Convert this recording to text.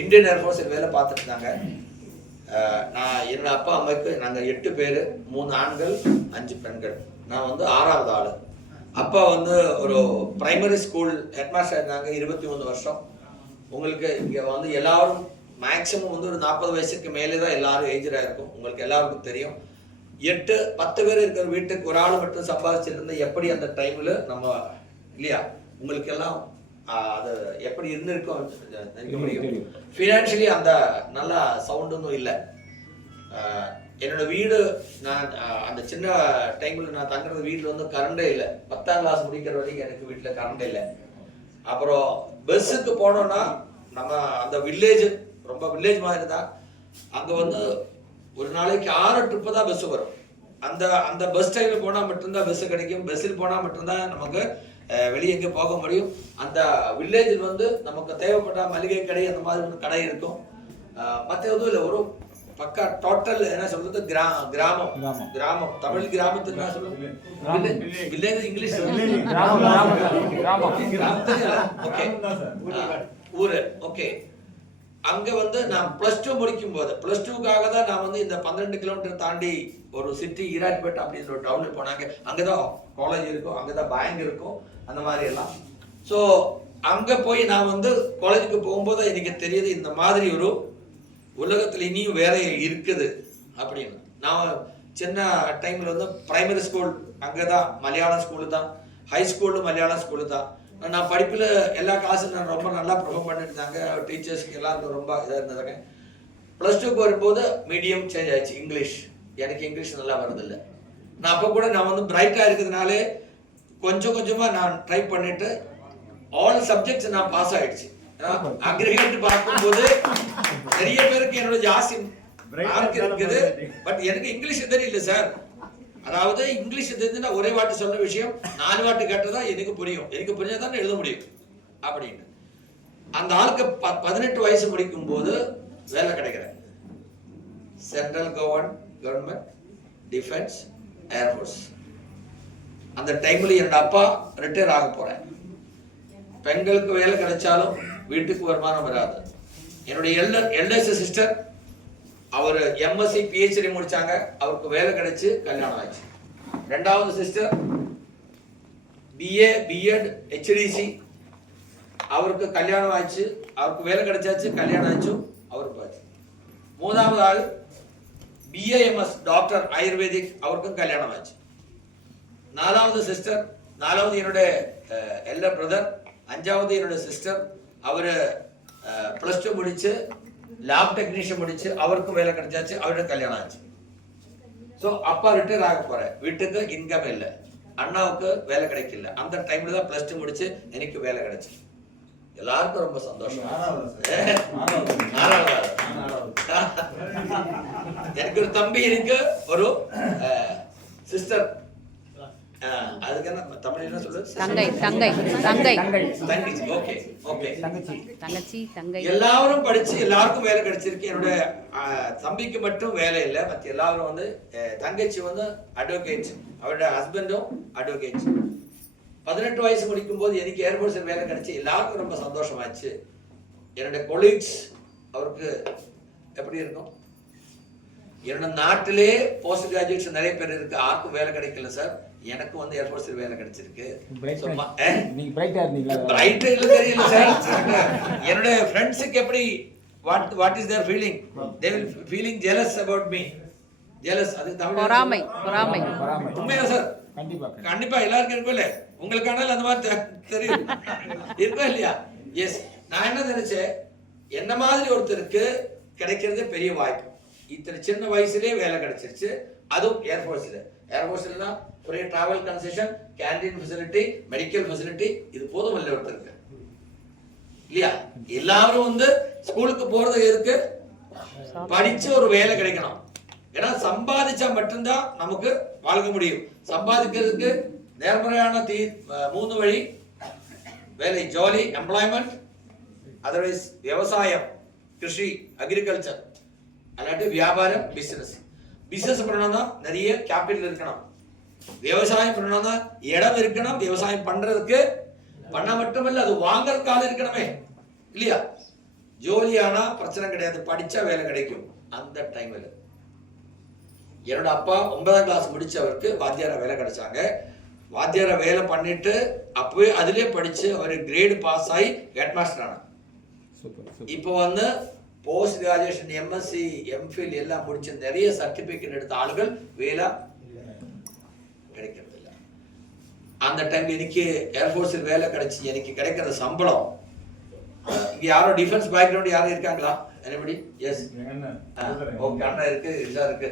Indian ஏர்ஃபோர்ஸில் வேலை பார்த்துட்டு இருந்தாங்க. நான் என்னோட அப்பா அம்மாவுக்கு நாங்கள் 8 பேர், 3 ஆண்கள் 5 பெண்கள். நான் வந்து 6வது ஆள். அப்பா வந்து ஒரு பிரைமரி ஸ்கூல் ஹெட்மாஸ்டர் இருந்தாங்க 23 வருஷம். உங்களுக்கு இங்கே வந்து எல்லாரும் மேக்ஸிமம் வந்து ஒரு 40 வயசுக்கு மேலே தான் எல்லாரும் ஏஜராக இருக்கும். உங்களுக்கு எல்லாருக்கும் தெரியும். 8-10 பேர் இருக்கிற வீட்டுக்கு ஒரு ஆள் மட்டும் சம்பாதிச்சிருந்தா எப்படி அந்த டைமில் நம்ம இல்லையா உங்களுக்கு எல்லாம் அது எப்படி இருந்திருக்கும் நினைக்க முடியும். ஃபினான்ஷியலி அந்த நல்ல சவுண்டும் இல்லை. என்னோட வீடு நான் அந்த சின்ன டைமில் நான் தங்குறது வீட்டில் வந்து கரண்டே இல்லை. 10ஆம் கிளாஸ் முடிக்கிற வரைக்கும் எனக்கு வீட்டில் கரண்ட் இல்லை. அப்புறம் பஸ்ஸுக்கு போனோன்னா நம்ம அந்த வில்லேஜ் ரொம்ப வில்லேஜ் மாதிரி தான். அங்கே வந்து ஒரு நாளைக்கு 6 ட்ரிப்பு தான் பஸ்ஸு வரும். அந்த அந்த பஸ் ஸ்டைலில் போனால் மட்டும்தான் பஸ்ஸு கிடைக்கும். பஸ்ஸில் போனால் மட்டும்தான் நமக்கு வெளியே எங்கே போக முடியும். அந்த வில்லேஜில் வந்து நமக்கு தேவைப்பட்ட மளிகை கடை அந்த மாதிரி ஒரு கடை இருக்கும். மற்ற எதுவும் இல்லை. ஒரு பக்கா டோட்டல் என்ன சொல்றது கிராமம். கிராமம் தமிழ் கிராமத்துக்கு என்ன சொல்றது? வில்லேஜ் இங்கிலீஷ் ஊரு. ஓகே. அங்க வந்து நான் +2 முடிக்கும் போது +2க்காக தான் நான் வந்து இந்த 12 கிலோமீட்டர் தாண்டி ஒரு சிட்டி ஈராட்பேட் அப்படின்னு ஒரு டவுனுக்கு போனாங்க. அங்கதான் காலேஜ் இருக்கும், அங்கதான் பேங்க் இருக்கும், அந்த மாதிரி எல்லாம். ஸோ அங்க போய் நான் வந்து காலேஜுக்கு போகும்போது எனக்கு தெரியுது இந்த மாதிரி ஒரு உலகத்துல இனியும் வேற இருக்குது அப்படின்னு. நான் சின்ன டைம்ல வந்து பிரைமரி ஸ்கூல் அங்கதான் மலையாளம் ஸ்கூலு தான், ஹை ஸ்கூலு மலையாளம் ஸ்கூலு தான். நான் படிப்பில் எல்லா கிளாஸும் நான் ரொம்ப நல்லா பெர்ஃபார்ம் பண்ணிட்டு இருந்தாங்க. டீச்சர்ஸ்க்கு எல்லாருக்கும் ரொம்ப இதாக இருந்ததுங்க. +2க்கு வரும்போது மீடியம் சேஞ்ச் ஆயிடுச்சு, இங்கிலீஷ். எனக்கு இங்கிலீஷ் நல்லா வருதில்லை. நான் அப்போ கூட நான் வந்து பிரைட்டாக இருக்கிறதுனாலே கொஞ்சம் கொஞ்சமாக நான் ட்ரை பண்ணிட்டு ஆல் சப்ஜெக்ட்ஸ் நான் பாஸ் ஆகிடுச்சு. அக்ரிகேட் பார்க்கும்போது நிறைய பேருக்கு என்னோட ஜாஸ்தி மார்க் இருக்குது. பட் எனக்கு இங்கிலீஷ் தெரியல சார். அதாவது இங்கிலீஷ் தெரிஞ்சுன்னா ஒரே வாட்டி சொன்ன விஷயம் 4 வாட்டி கேட்டதா எனக்கு புரியும். எனக்கு புரிஞ்சாதான் எழுத முடியும் அப்படின்னு. அந்த ஆளுக்கு 18 வயசு முடிக்கும் போது வேலை கிடைக்கிறேன். Central government, defence, air force. அந்த டைம்ல என்னோட அப்பா ரிட்டையர் ஆக போறேன். பெண்களுக்கு வேலை கிடைச்சாலும் வீட்டுக்கு வருமானம் வராது. என்னுடைய எல்டர்ஸ்ட் சிஸ்டர் அவர் எம்எஸ்சி பிஹெச்டி முடிச்சாங்க. அவருக்கு வேலை கிடைச்சு கல்யாணம் ஆச்சு. 2வது சிஸ்டர் பிஏ பிஎட் ஹெச்டிசி, அவருக்கு கல்யாணம் ஆச்சு, அவருக்கு வேலை கிடைச்சாச்சு, கல்யாணம் ஆச்சு, அவருக்கு ஆச்சு. 3வது ஆள் பிஏஎம்எஸ் டாக்டர் ஆயுர்வேதிக், அவருக்கும் கல்யாணம் ஆச்சு. 4வது சிஸ்டர், 4வது என்னுடைய எல்டர் பிரதர், 5வது என்னுடைய சிஸ்டர், அவரு +2 முடிச்சு லேப் டெக்னீஷியன் முடிச்சு அவருக்கும் வேலை கிடைச்சாச்சு, அவரோட கல்யாணம் ஆச்சு. ஸோ அப்பா ரிட்டையர் ஆக போறேன். வீட்டுக்கு இன்கம் இல்லை, அண்ணாவுக்கு வேலை கிடைக்கல. அந்த டைம்ல தான் +2 முடிச்சு எனக்கு வேலை கிடைச்சு. எல்லாருக்கும் ரொம்ப சந்தோஷம். எனக்கு ஒரு தம்பி இருக்கு, ஒரு சிஸ்டர். அதுக்கு என்ன தமிழ் என்ன சொல்றது? தங்கச்சி. Okay okay. தங்கச்சி. எல்லாரும் படிச்சு எல்லாருக்கும் வேலை கிடைச்சிருக்கு. என்னோட தம்பிக்கு மட்டும் வேலை இல்லை, மற்ற எல்லாரும் வந்து. தங்கச்சி வந்து அட்வொகேட், அவரோட ஹஸ்பண்டும் அட்வொகேட். 18 வயசு முடிக்கும் போது எனக்கு ஏர்போர்ட்ஸில் வேலை கிடைச்சி எல்லாருக்கும் ரொம்ப சந்தோஷமாச்சு. என்னோட கொலீக்ஸ் அவருக்கு எப்படி இருக்கும்? என்னோட நாட்டிலே போஸ்ட் கிராஜுவேட்ஸ் நிறைய பேர் இருக்கு, யாருக்கும் வேலை கிடைக்கல சார். எனக்கு வந்து ஏர்போர்ட்ஸில் வேலை கிடைச்சிருக்கு. பிரைட்டா இல்ல தெரியல சார். என்னோட ஃப்ரெண்ட்ஸுக்கு எப்படி what is their feeling? They will feeling jealous about me. Jealous, அது தமிழ் பொறாமை. உண்மையா சார்? கண்டிப்பா எல்லாருக்கும் இருக்கும்ல. உங்களுக்கான அந்த மாதிரி தெரியும் இருக்கா இல்லையா? எஸ். நான் என்ன நினைச்சேன், என்ன மாதிரி ஒருத்தருக்கு கிடைக்கிறதே பெரிய வாய்ப்பு. இத்தனை சின்ன வயசுலயே வேலை கிடைச்சிருச்சு, அதுவும் ஏர்போர்ட்ஸ்ல. ஏர்போர்ட்ஸ்லாம் free travel concession, canteen facility, medical facility, இது போதும் இல்லை ஒருத்தருக்கு இல்லையா? எல்லாரும் வந்து ஸ்கூலுக்கு போறது இருக்கு, படிச்சு ஒரு வேலை கிடைக்கணும். ஏன்னா சம்பாதிச்சா மட்டும்தான் நமக்கு வாழ்க முடியும். சம்பாதிக்கிறதுக்கு நேர்மறையான 3 வழி: வேலை, ஜாலி, எம்ப்ளாய்மெண்ட், அதர்வைஸ் விவசாயம், கிருஷி, அக்ரிகல்ச்சர், அல்லாட்டி வியாபாரம், பிசினஸ். பிசினஸ் பண்ணணும்னா நிறைய கேபிட்டல் இருக்கணும். விவசாயம் பண்ணணும்னா இடம் இருக்கணும். விவசாயம் பண்றதுக்கு பண்ண மட்டுமல்ல, அது வாங்கறதுக்காக இருக்கணுமே இல்லையா? ஜோலியானா பிரச்சனை கிடையாது, படிச்சா வேலை கிடைக்கும். அந்த டைம்ல என்னோட அப்பா 9ஆம் கிளாஸ் முடிச்சவருக்கு வாத்தியார வேலை கிடைச்சாங்க. வாத்தியார வேலை பண்ணிட்டு அப்பவே அதிலே படிச்சு அவர் கிரேடு பாஸ் ஆகி ஹெட் மாஸ்டர் ஆனார். இப்போ வந்து போஸ்ட் கிராஜுவேஷன், எம்எஸ்சி, எம்ஃபில் எல்லாம் முடிச்சு நிறைய சர்டிபிகேட் எடுத்த ஆளுகள் வேலை கிடைக்கிறது இல்லை. அந்த டைம் எனக்கு ஏர்ஃபோர்ஸில் வேலை கிடைச்சி எனக்கு கிடைக்கிற சம்பளம், இங்க யாரோ டிஃபென்ஸ் பேக்ரவுண்ட் யாரும் இருக்காங்களா? எனிபடி? எஸ். ஓகே, அண்ணா இருக்கு, இருக்கு.